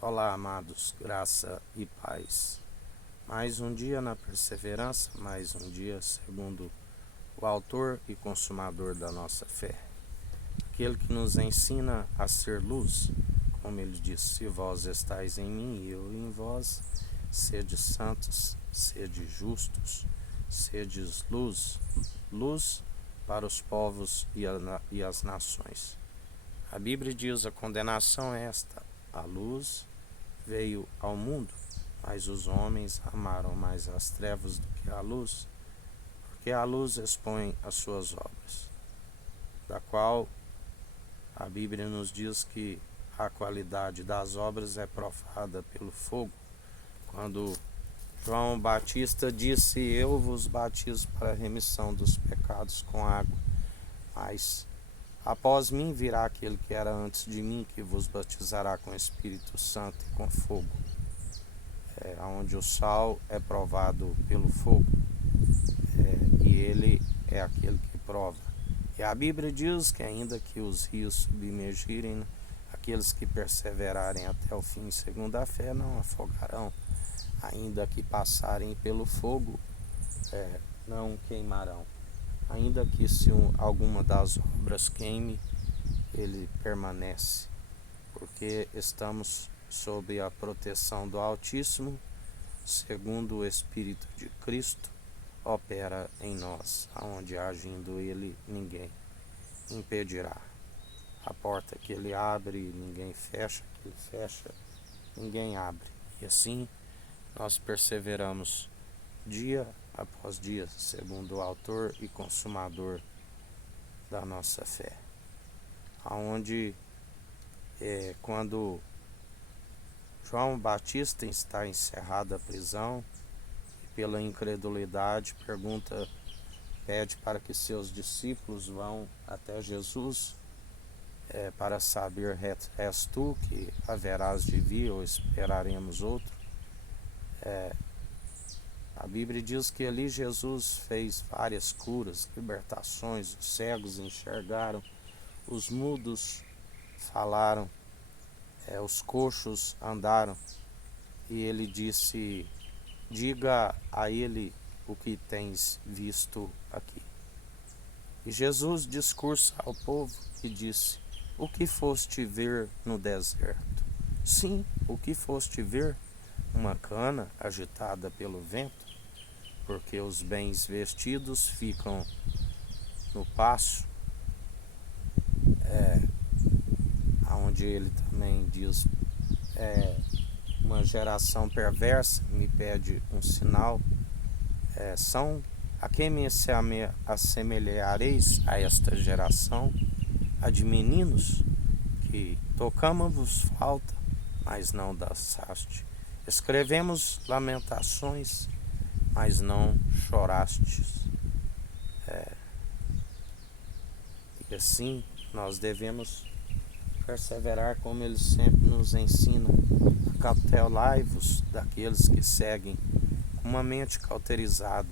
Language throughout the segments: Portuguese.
Olá, amados, graça e paz. Mais um dia na perseverança, mais um dia segundo o autor e consumador da nossa fé. Aquele que nos ensina a ser luz, como ele disse: se vós estáis em mim e eu em vós, sede santos, sede justos, sedes luz para os povos e as nações. A Bíblia diz: a condenação é esta: a luz veio ao mundo, mas os homens amaram mais as trevas do que a luz, porque a luz expõe as suas obras, da qual a Bíblia nos diz que a qualidade das obras é provada pelo fogo. Quando João Batista disse: eu vos batizo para a remissão dos pecados com água, mas após mim virá aquele que era antes de mim, que vos batizará com o Espírito Santo e com fogo. Onde o sal é provado pelo fogo, e ele é aquele que prova. E a Bíblia diz que ainda que os rios submergirem, aqueles que perseverarem até o fim segundo a fé não afogarão. Ainda que passarem pelo fogo, não queimarão. Ainda que se alguma das obras queime, ele permanece, porque estamos sob a proteção do Altíssimo, segundo o Espírito de Cristo opera em nós, aonde agindo ele ninguém impedirá. A porta que ele abre, ninguém fecha; que ele fecha, ninguém abre. E assim nós perseveramos dia após dia, segundo o autor e consumador da nossa fé. Aonde quando João Batista está encerrado à prisão, e pela incredulidade pede para que seus discípulos vão até Jesus, para saber: és tu que haverás de vir ou esperaremos outro? A Bíblia diz que ali Jesus fez várias curas, libertações: os cegos enxergaram, os mudos falaram, os coxos andaram, e ele disse: diga a ele o que tens visto aqui. E Jesus discursa ao povo e disse: o que foste ver no deserto? Sim, o que foste ver? Uma cana agitada pelo vento, porque os bens vestidos ficam no passo, onde ele também diz: uma geração perversa me pede um sinal. A quem me assemelhareis a esta geração? A de meninos que tocamos flauta, mas não dançaste; escrevemos lamentações, mas não chorastes. E assim nós devemos perseverar, como ele sempre nos ensina: acautelai-vos daqueles que seguem com uma mente cauterizada,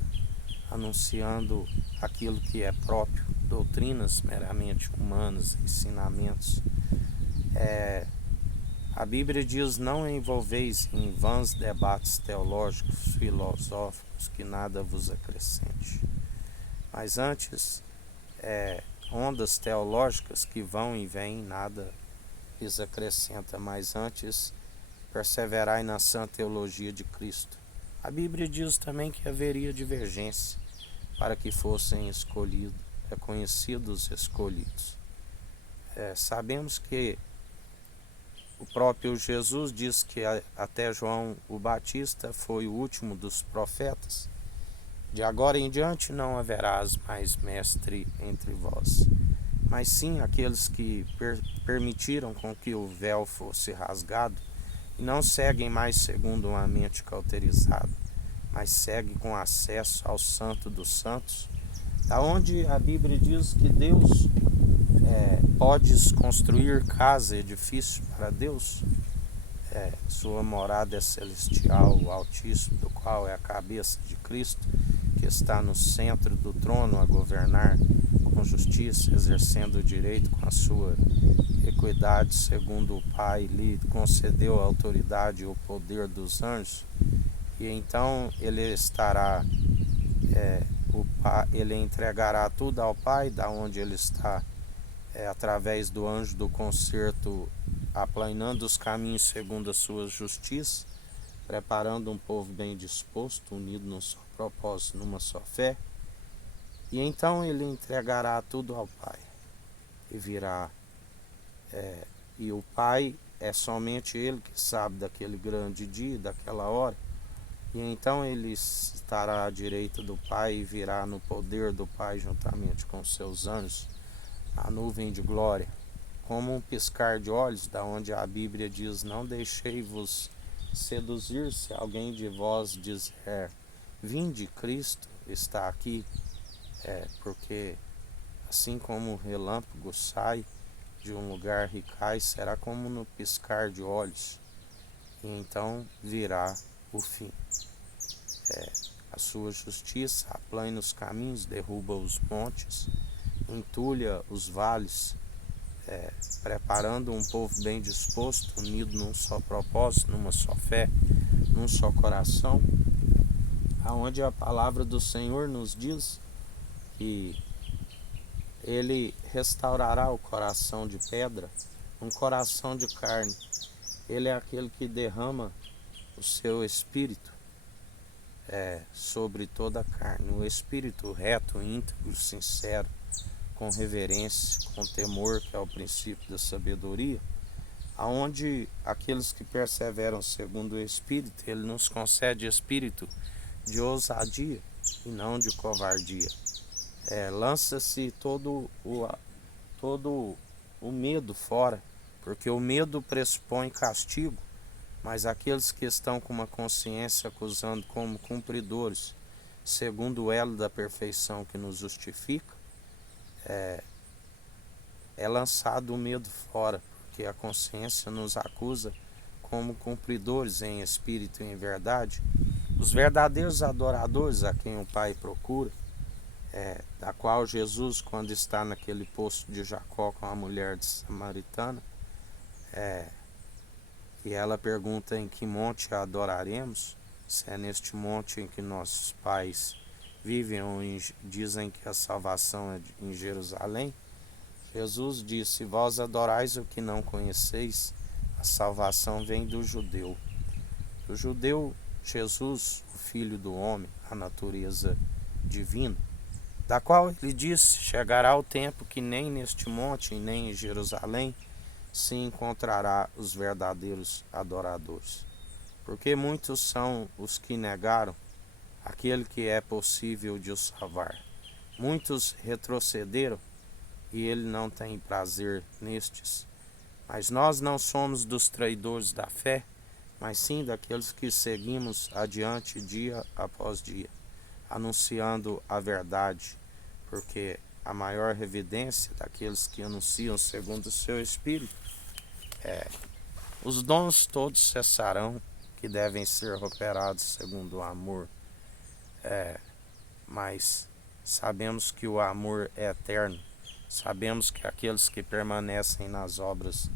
anunciando aquilo que é próprio, doutrinas meramente humanas, ensinamentos. A Bíblia diz: não envolveis em vãs debates teológicos, filosóficos, que nada vos acrescente, mas antes ondas teológicas que vão e vêm, nada lhes acrescenta, mas antes perseverai na sã teologia de Cristo. A Bíblia diz também que haveria divergência para que fossem conhecidos escolhidos. Sabemos que o próprio Jesus diz que até João o Batista foi o último dos profetas. De agora em diante não haverás mais mestre entre vós, mas sim aqueles que permitiram com que o véu fosse rasgado, e não seguem mais segundo uma mente cauterizada, mas seguem com acesso ao Santo dos Santos, da onde a Bíblia diz que Deus podes construir casa, edifício para Deus. Sua morada é celestial, o Altíssimo, do qual é a cabeça de Cristo, que está no centro do trono a governar com com justiça, exercendo o direito com a sua equidade, segundo o Pai lhe concedeu a autoridade e o poder dos anjos, e então ele estará, ele entregará tudo ao Pai, da onde ele está, através do anjo do concerto, aplanando os caminhos segundo a sua justiça, preparando um povo bem disposto, unido num só propósito, numa só fé. E então ele entregará tudo ao Pai e virá. E o Pai é somente ele que sabe daquele grande dia, daquela hora. E então ele estará à direita do Pai e virá no poder do Pai juntamente com seus anjos, a nuvem de glória, como um piscar de olhos, da onde a Bíblia diz: não deixei-vos seduzir, se alguém de vós dizer, vinde, Cristo está aqui, porque assim como o relâmpago sai de um lugar e cai, será como no piscar de olhos, e então virá o fim. A sua justiça aplana os caminhos, derruba os montes, entulha os vales, preparando um povo bem disposto, unido num só propósito, numa só fé, num só coração, aonde a palavra do Senhor nos diz que ele restaurará o coração de pedra, um coração de carne. Ele é aquele que derrama o seu espírito sobre toda a carne, o espírito reto, íntegro, sincero, com reverência, com temor, que é o princípio da sabedoria, aonde aqueles que perseveram segundo o Espírito, ele nos concede espírito de ousadia e não de covardia. Lança-se todo o medo fora, porque o medo pressupõe castigo, mas aqueles que estão com uma consciência acusando como cumpridores, segundo o elo da perfeição que nos justifica, é lançado o medo fora, porque a consciência nos acusa como cumpridores em espírito e em verdade. Os verdadeiros adoradores a quem o Pai procura, da qual Jesus, quando está naquele poço de Jacó com a mulher samaritana, e ela pergunta em que monte a adoraremos, se é neste monte em que nossos pais vivem, ou dizem que a salvação é em Jerusalém. Jesus disse: vós adorais o que não conheceis, a salvação vem do judeu. O judeu, Jesus, o Filho do homem, a natureza divina, da qual ele disse: chegará o tempo que nem neste monte, nem em Jerusalém, se encontrará os verdadeiros adoradores. Porque muitos são os que negaram aquele que é possível de os salvar. Muitos retrocederam, e ele não tem prazer nestes. Mas nós não somos dos traidores da fé, mas sim daqueles que seguimos adiante dia após dia, anunciando a verdade, porque a maior evidência daqueles que anunciam segundo o seu Espírito os dons todos cessarão, que devem ser operados segundo o amor, mas sabemos que o amor é eterno. Sabemos que aqueles que permanecem nas obras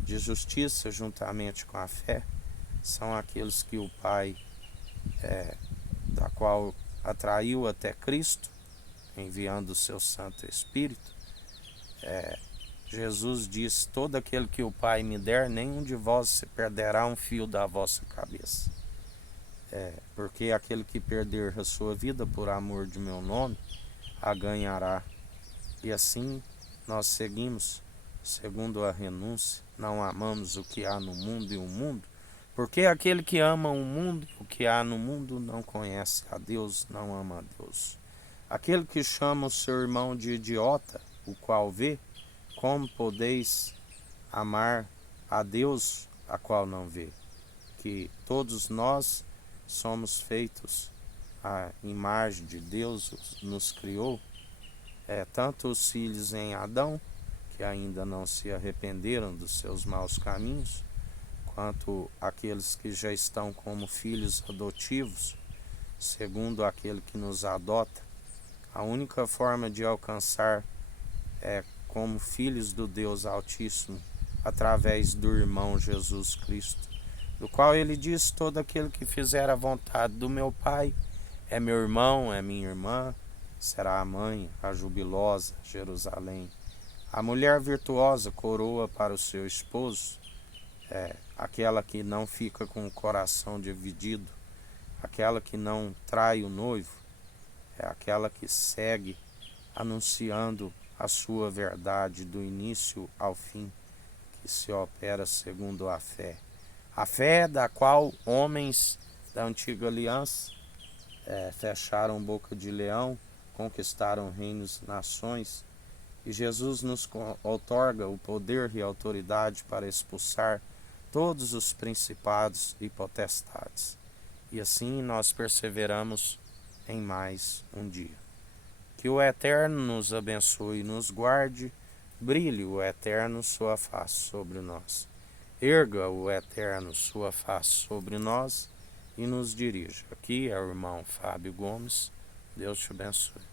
de justiça juntamente com a fé são aqueles que o Pai, da qual atraiu até Cristo, enviando o seu Santo Espírito. Jesus disse: todo aquele que o Pai me der, nenhum de vós se perderá um fio da vossa cabeça. Porque aquele que perder a sua vida por amor de meu nome, a ganhará. E assim nós seguimos segundo a renúncia, não amamos o que há no mundo e o mundo, porque aquele que ama o mundo, o que há no mundo, não conhece a Deus, não ama a Deus. Aquele que chama o seu irmão de idiota, o qual vê, como podeis amar a Deus, a qual não vê? Que todos nós somos feitos à imagem de Deus, nos criou, tanto os filhos em Adão, que ainda não se arrependeram dos seus maus caminhos, quanto aqueles que já estão como filhos adotivos, segundo aquele que nos adota. A única forma de alcançar como filhos do Deus Altíssimo, através do irmão Jesus Cristo, do qual ele diz: todo aquele que fizer a vontade do meu Pai é meu irmão, é minha irmã, será a mãe, a jubilosa Jerusalém. A mulher virtuosa coroa para o seu esposo, aquela que não fica com o coração dividido, aquela que não trai o noivo, é aquela que segue anunciando a sua verdade do início ao fim, que se opera segundo a fé da qual homens da antiga aliança fecharam boca de leão, conquistaram reinos, nações, e Jesus nos outorga o poder e a autoridade para expulsar todos os principados e potestades. E assim nós perseveramos em mais um dia. Que o Eterno nos abençoe e nos guarde, brilhe o Eterno sua face sobre nós. Erga o Eterno sua face sobre nós e nos dirija. Aqui é o irmão Fábio Gomes. Deus te abençoe.